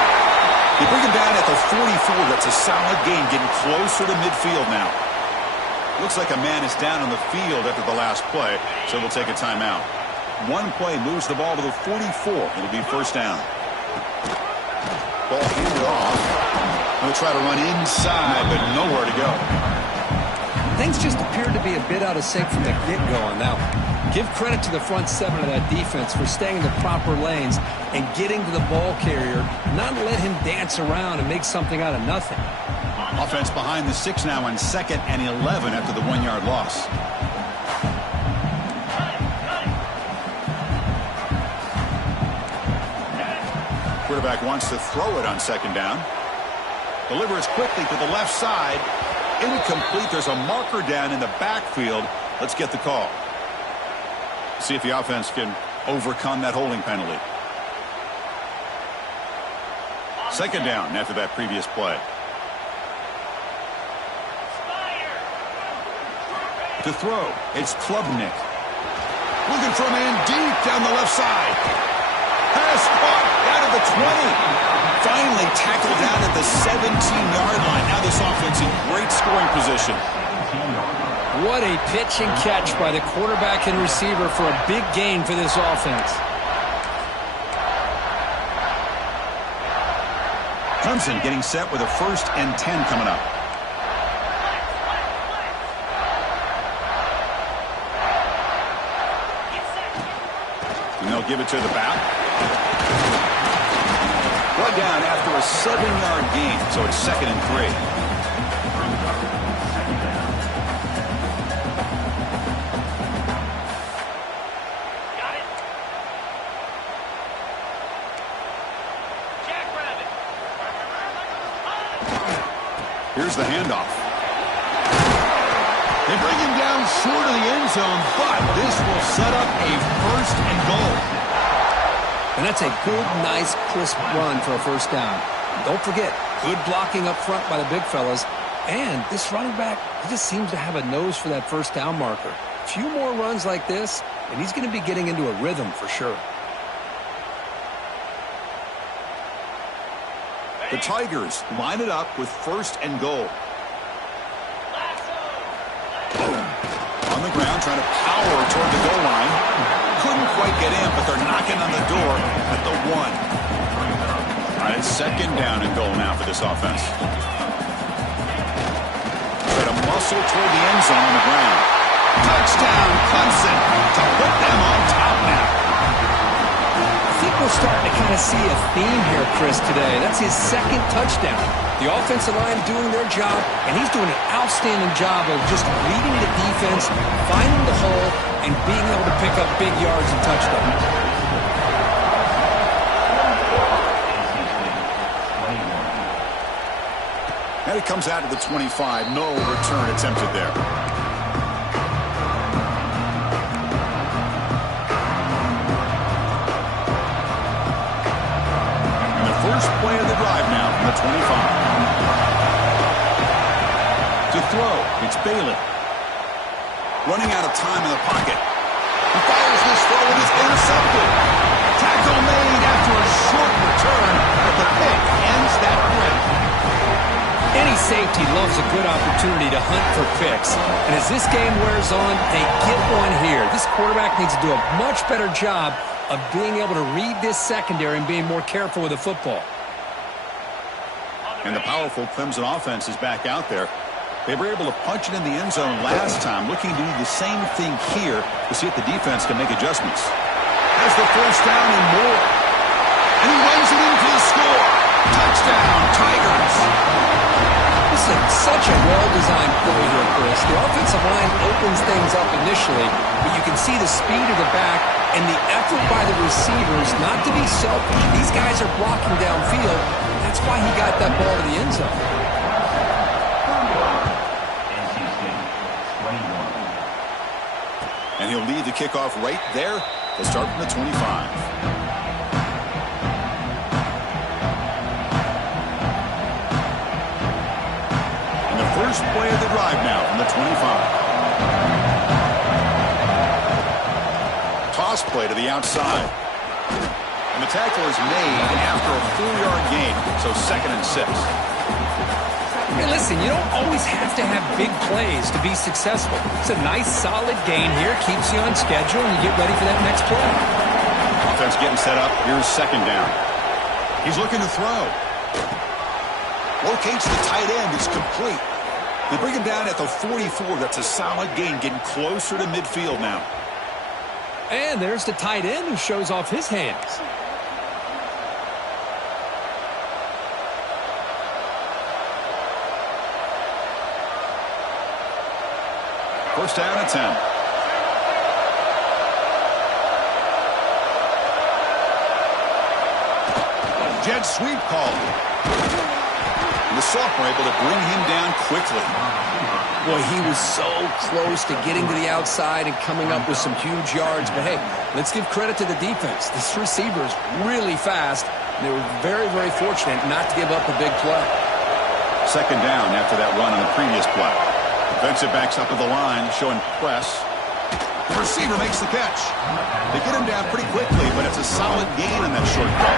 They bring him down at the 44. That's a solid gain, getting closer to midfield now. Looks like a man is down on the field after the last play, so they'll take a timeout. One play moves the ball to the 44. It'll be first down. Ball handed off. They'll try to run inside, but nowhere to go. Things just appeared to be a bit out of sync from the get-go on that one. Give credit to the front seven of that defense for staying in the proper lanes and getting to the ball carrier, not let him dance around and make something out of nothing. Offense behind the 6 now on 2nd and 11 after the 1-yard loss. Quarterback wants to throw it on 2nd down. Delivers quickly to the left side. Incomplete. There's a marker down in the backfield. Let's get the call. See if the offense can overcome that holding penalty. 2nd down after that previous play. To throw, it's Klubnik. Looking for a man deep down the left side. Pass caught out of the 20. Finally tackled down at the 17-yard line. Now this offense in great scoring position. What a pitch and catch by the quarterback and receiver for a big gain for this offense. Clemson getting set with a 1st and 10 coming up. And they'll give it to the back. Brought down after a 7-yard gain, so it's 2nd and 3. Here's the handoff. They bring him down short of the end zone, but this will set up a 1st and goal. And that's a good, nice, crisp run for a first down. Don't forget, good blocking up front by the big fellas. And this running back, he just seems to have a nose for that first down marker. A few more runs like this, and he's going to be getting into a rhythm for sure. The Tigers line it up with 1st and goal. On the ground, trying to power toward the goal line. Couldn't quite get in, but they're knocking on the door at the 1. All right, 2nd down and goal now for this offense. Try to muscle toward the end zone on the ground. Touchdown, Clemson, to put them on top now. I think we're starting to kind of see a theme here, Chris, today. That's his 2nd touchdown. The offensive line doing their job, and he's doing an outstanding job of just leading the defense, finding the hole, and being able to pick up big yards and touchdowns. And it comes out to the 25. No return attempted there. First play of the drive now from the 25. To throw, it's Bailey. Running out of time in the pocket. He fires this throw and it's intercepted. Tackle made after a short return, but the pick ends that play. Any safety loves a good opportunity to hunt for picks. And as this game wears on, they get one here. This quarterback needs to do a much better job of being able to read this secondary and being more careful with the football. And the powerful Clemson offense is back out there. They were able to punch it in the end zone last time, looking to do the same thing here to see if the defense can make adjustments. Has the first down and more. And he runs it in for the score. Touchdown, Tigers. This is such a well-designed play here, Chris. The offensive line opens things up initially, but you can see the speed of the back and the effort by the receivers not to be selfish. These guys are blocking downfield. That's why he got that ball to the end zone. And he'll lead the kickoff right there to start from the 25. And the first play of the drive now from the 25. Toss play to the outside. And the tackle is made after a 4-yard gain, so 2nd and 6. Hey, listen, you don't always have to have big plays to be successful. It's a nice, solid gain here. Keeps you on schedule, and you get ready for that next play. Offense getting set up. Here's 2nd down. He's looking to throw. Locates the tight end. It's complete. They bring him down at the 44. That's a solid gain, getting closer to midfield now. And there's the tight end who shows off his hands. First down at 10. Jet sweep call. And the sophomore able to bring him down quickly. Boy, he was so close to getting to the outside and coming up with some huge yards. But, hey, let's give credit to the defense. This receiver is really fast. They were very, very fortunate not to give up a big play. 2nd down after that run on the previous play. Defensive backs up at the line, showing press. The receiver makes the catch. They get him down pretty quickly, but it's a solid gain on that short play.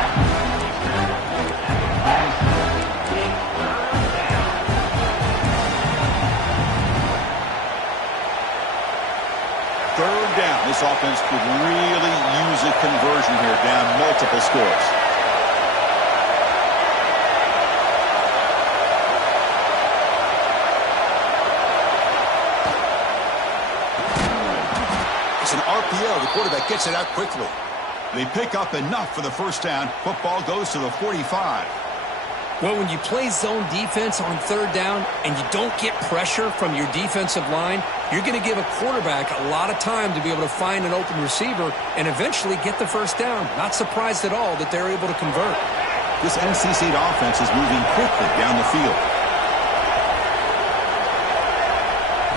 Third down. This offense could really use a conversion here, down multiple scores. It's an RPO. The quarterback gets it out quickly. They pick up enough for the first down. Football goes to the 45. Well, when you play zone defense on 3rd down and you don't get pressure from your defensive line, you're going to give a quarterback a lot of time to be able to find an open receiver and eventually get the first down. Not surprised at all that they're able to convert. This NC State offense is moving quickly down the field.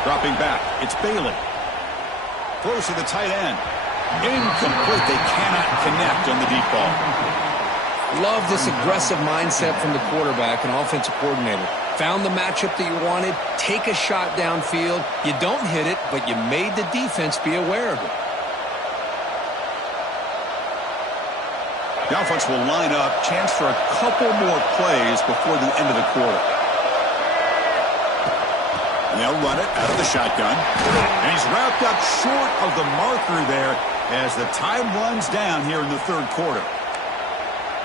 Dropping back, it's Bailey. Throws to the tight end. Incomplete. They cannot connect on the deep ball. Love this aggressive mindset from the quarterback and offensive coordinator. Found the matchup that you wanted, take a shot downfield. You don't hit it, but you made the defense be aware of it. The offense will line up, chance for a couple more plays before the end of the quarter. And they'll run it out of the shotgun. And he's wrapped up short of the marker there as the time runs down here in the 3rd quarter.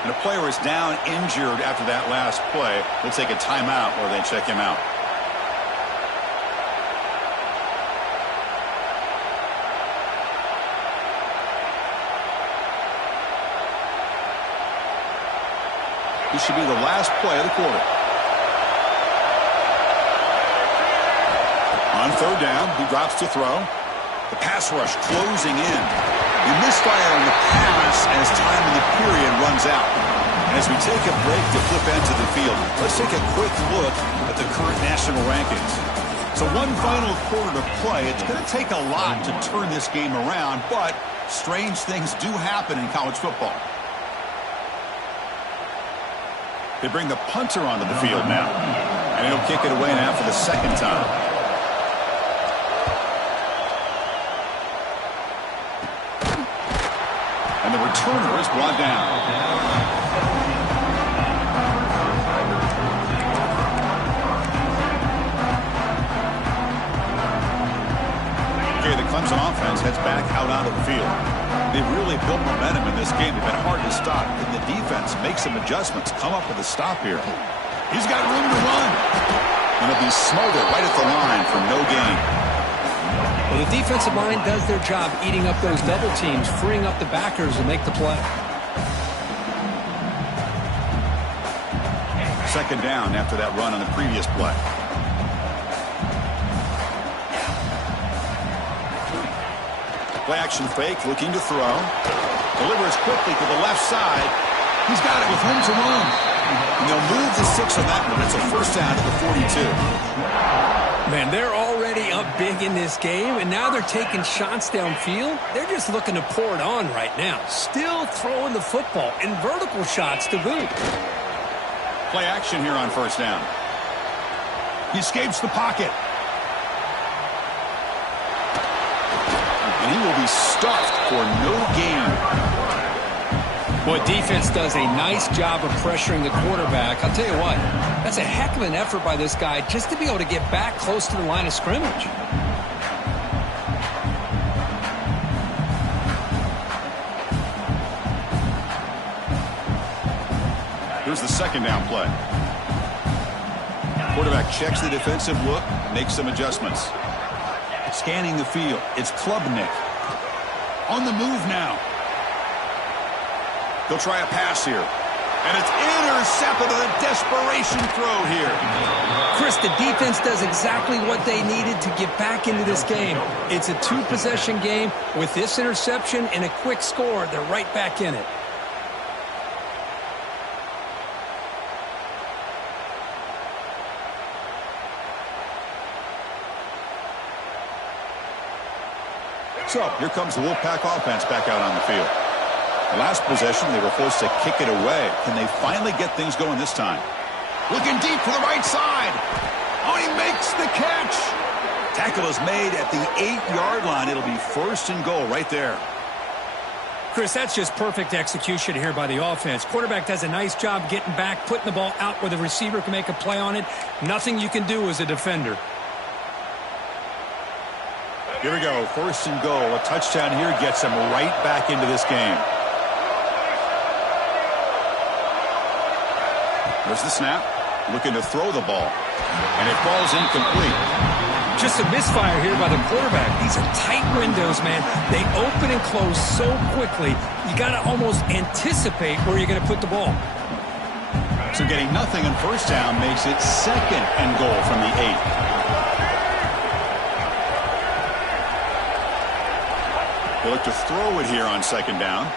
And a player is down injured after that last play. They'll take a timeout or they check him out. This should be the last play of the quarter. On 3rd down, he drops to throw. The pass rush closing in. You misfire on the pass as time in the period runs out. And as we take a break to flip into the field, let's take a quick look at the current national rankings. So one final quarter to play. It's going to take a lot to turn this game around, but strange things do happen in college football. They bring the punter onto the field now. And he'll kick it away now for the 2nd time. And the returner is brought down. Okay, the Clemson offense heads back out onto the field. They've really built momentum in this game. They've been hard to stop. Can the defense make some adjustments, come up with a stop here? He's got room to run. And he'll be smothered right at the line for no gain. Well, the defensive line does their job eating up those double teams, freeing up the backers to make the play. Second down after that run on the previous play. Play action fake, looking to throw. Delivers quickly to the left side. He's got it with room to run. And they'll move the 6 on that one. It's a first down at the 42. Man, they're already up big in this game, and now they're taking shots downfield. They're just looking to pour it on right now. Still throwing the football, and vertical shots to boot. Play action here on first down. He escapes the pocket. And he will be stuffed for no gain. Boy, defense does a nice job of pressuring the quarterback. I'll tell you what, that's a heck of an effort by this guy just to be able to get back close to the line of scrimmage. Here's the second down play. Quarterback checks the defensive look, makes some adjustments. Scanning the field, it's Klubnik. On the move now. They'll try a pass here. And it's intercepted on a desperation throw here. Chris, the defense does exactly what they needed to get back into this game. It's a 2-possession game. With this interception and a quick score, they're right back in it. So, here comes the Wolfpack offense back out on the field. The last possession, they were forced to kick it away. Can they finally get things going this time? Looking deep for the right side. Oh, he makes the catch. Tackle is made at the 8-yard line. It'll be first and goal right there. Chris, that's just perfect execution here by the offense. Quarterback does a nice job getting back, putting the ball out where the receiver can make a play on it. Nothing you can do as a defender. Here we go, first and goal. A touchdown here gets them right back into this game. There's the snap, looking to throw the ball, and it falls incomplete. Just a misfire here by the quarterback. These are tight windows, man. They open and close so quickly, you got to almost anticipate where you're going to put the ball. So getting nothing on first down makes it second and goal from the 8. They look to throw it here on second down.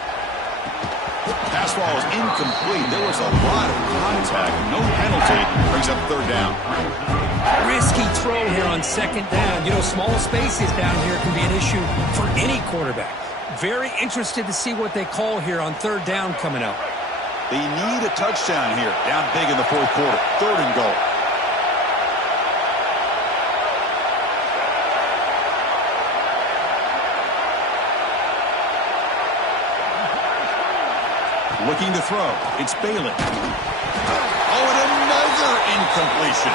Pass ball is incomplete. There was a lot of contact. No penalty. Brings up third down. Risky throw here on second down. You know, small spaces down here can be an issue for any quarterback. Very interested to see what they call here on third down coming up. They need a touchdown here. Down big in the fourth quarter. Third and goal. Looking to throw. It's Bailey. Oh, and another incompletion.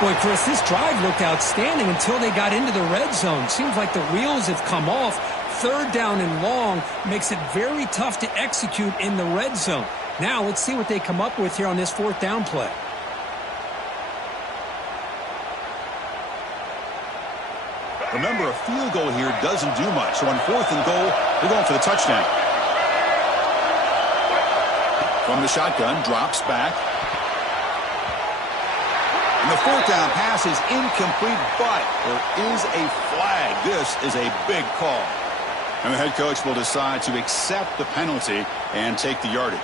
Boy, Chris, this drive looked outstanding until they got into the red zone. Seems like the wheels have come off. Third down and long makes it very tough to execute in the red zone. Now, let's see what they come up with here on this fourth down play. Remember, a field goal here doesn't do much. So on fourth and goal, they're going for the touchdown. From the shotgun, drops back. And the fourth down pass is incomplete, but there is a flag. This is a big call. And the head coach will decide to accept the penalty and take the yardage.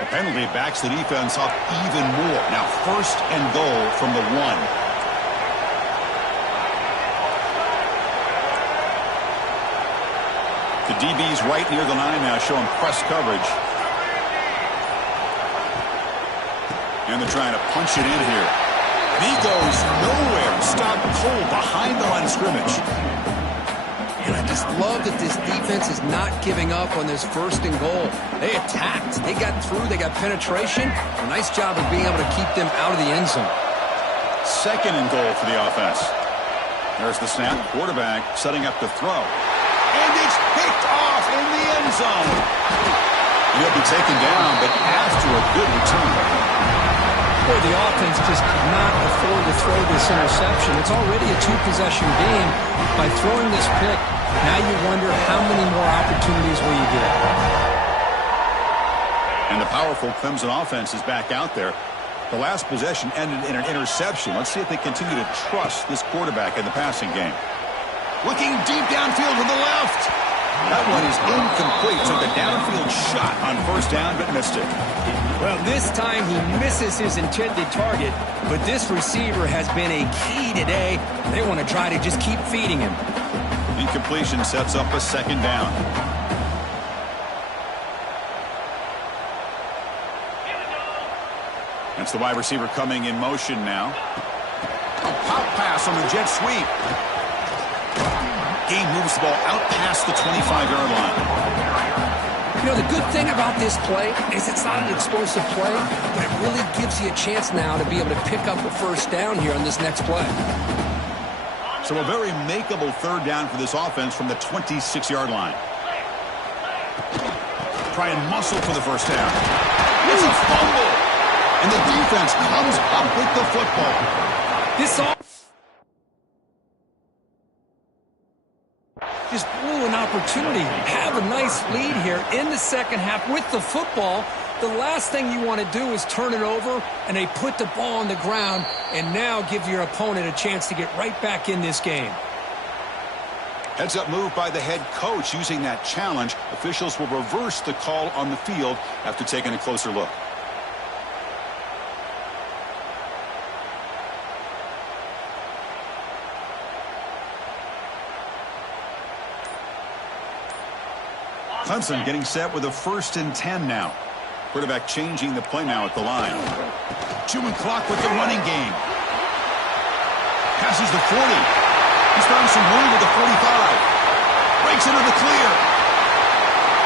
The penalty backs the defense up even more. Now first and goal from the 1. The DB's right near the line now, showing press coverage. And they're trying to punch it in here. And he goes nowhere. Stopped cold behind the line of scrimmage. And I just love that this defense is not giving up on this first and goal. They attacked. They got through. They got penetration. A nice job of being able to keep them out of the end zone. Second and goal for the offense. There's the snap. Quarterback setting up to throw. And it's picked off in the end zone. He'll be taken down, but after a good return. Boy, the offense just could not afford to throw this interception. It's already a two-possession game. By throwing this pick, now you wonder how many more opportunities will you get. And the powerful Clemson offense is back out there. The last possession ended in an interception. Let's see if they continue to trust this quarterback in the passing game. Looking deep downfield to the left. That one is incomplete. Took a downfield shot on first down, but missed it. Well, this time he misses his intended target, but this receiver has been a key today. They want to try to just keep feeding him. Incompletion sets up a second down. That's the wide receiver coming in motion now. A pop pass on the jet sweep. Game moves the ball out past the 25-yard line. You know, the good thing about this play is it's not an explosive play, but it really gives you a chance now to be able to pick up a first down here on this next play. So a very makeable third down for this offense from the 26-yard line. Try and muscle for the first down. It's a fumble. And the defense comes up with the football. This just blew an opportunity. Have a nice lead here in the second half with the football. The last thing you want to do is turn it over, and they put the ball on the ground and now give your opponent a chance to get right back in this game. Heads-up move by the head coach using that challenge. Officials will reverse the call on the field after taking a closer look. Clemson getting set with a 1st and 10 now. Quarterback changing the play now at the line. Chewing clock with the running game. Passes the 40. He's found some room with the 45. Breaks into the clear.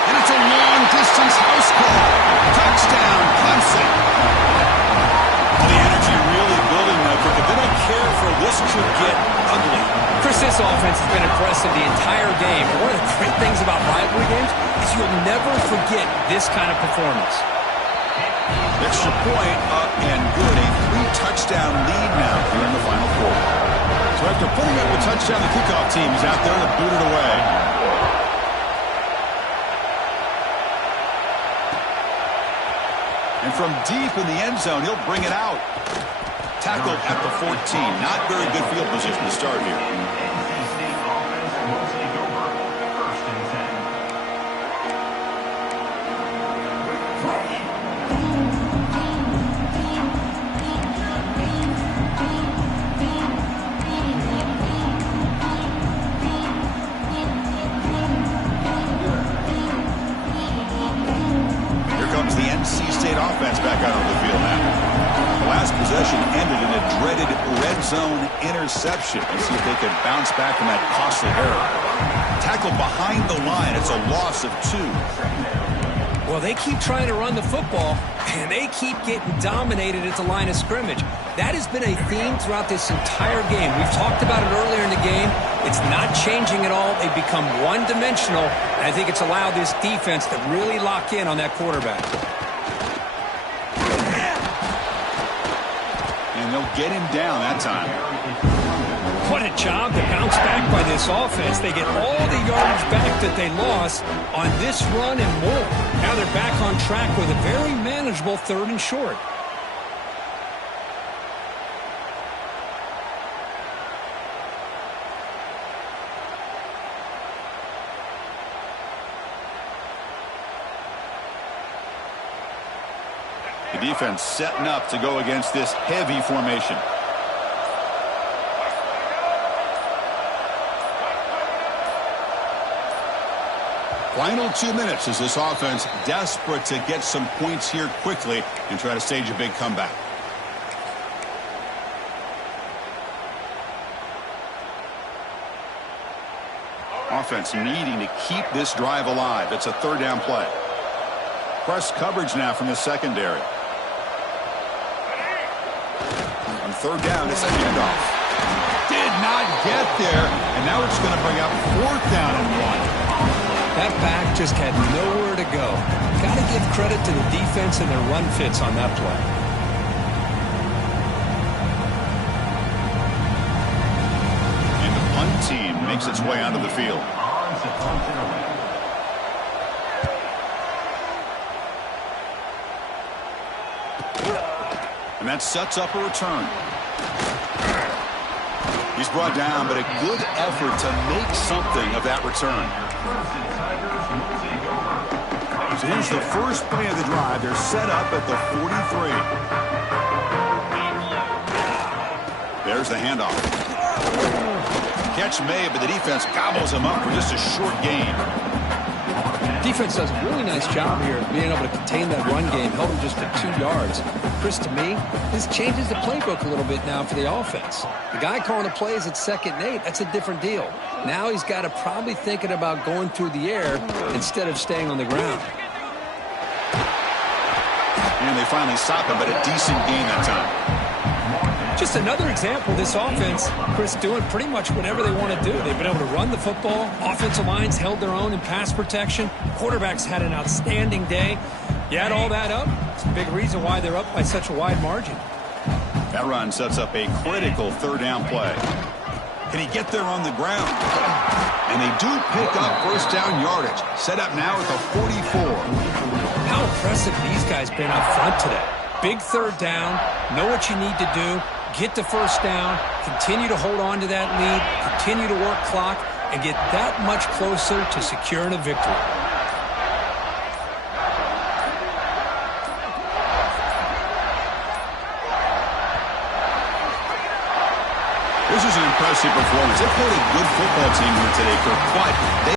And it's a long-distance house call. Touchdown, Clemson. Well, the energy really building, Michael, but they don't care for this could get ugly. Chris, this offense has been impressive the entire game. And one of the great things about rivalry games is you'll never forget this kind of performance. Extra point up and good. A 3-touchdown lead now here in the final quarter. So after putting up a touchdown, the kickoff team is out there to boot it away. And from deep in the end zone, he'll bring it out. Tackled at the 14. Not very good field position to start here. Here comes the NC State offense back out on the field now. The last possession ended in a dreaded red zone interception. Let's see if they can bounce back from that costly error. Tackled behind the line. It's a loss of 2. Well, they keep trying to run the football, and they keep getting dominated at the line of scrimmage. That has been a theme throughout this entire game. We've talked about it earlier in the game. It's not changing at all. They've become one-dimensional, and I think it's allowed this defense to really lock in on that quarterback. And they'll get him down that time. What a job to bounce back by this offense. They get all the yardage back that they lost on this run and more. Now they're back on track with a very manageable 3rd and short. The defense setting up to go against this heavy formation. Final 2 minutes as this offense desperate to get some points here quickly and try to stage a big comeback. Offense needing to keep this drive alive. It's a 3rd down play. Press coverage now from the secondary. On 3rd down, it's a handoff. Did not get there, and And now it's going to bring up 4th down and 1. That back just had nowhere to go. Got to give credit to the defense and their run fits on that play. And the punt team makes its way onto the field. And that sets up a return. He's brought down, but a good effort to make something of that return. So here's the first play of the drive. They're set up at the 43. There's the handoff. Catch made, but the defense gobbles him up for just a short gain. Defense does a really nice job here of being able to contain that run game, held him just to 2 yards. Chris, to me, this changes the playbook a little bit now for the offense. The guy calling the plays at 2nd and 8, that's a different deal. Now he's got to probably thinking about going through the air instead of staying on the ground. And they finally stop him, but a decent gain that time. Just another example of this offense, Chris, doing pretty much whatever they want to do. They've been able to run the football. Offensive lines held their own in pass protection. Quarterbacks had an outstanding day. You add all that up, it's a big reason why they're up by such a wide margin. That run sets up a critical 3rd down play. Can he get there on the ground? And they do pick up 1st down yardage. Set up now at the 44. How impressive these guys been up front today. Big 3rd down, know what you need to do, get the 1st down, continue to hold on to that lead, continue to work clock, and get that much closer to securing a victory. This is an impressive performance. They played a good football team here today, Kirk, but they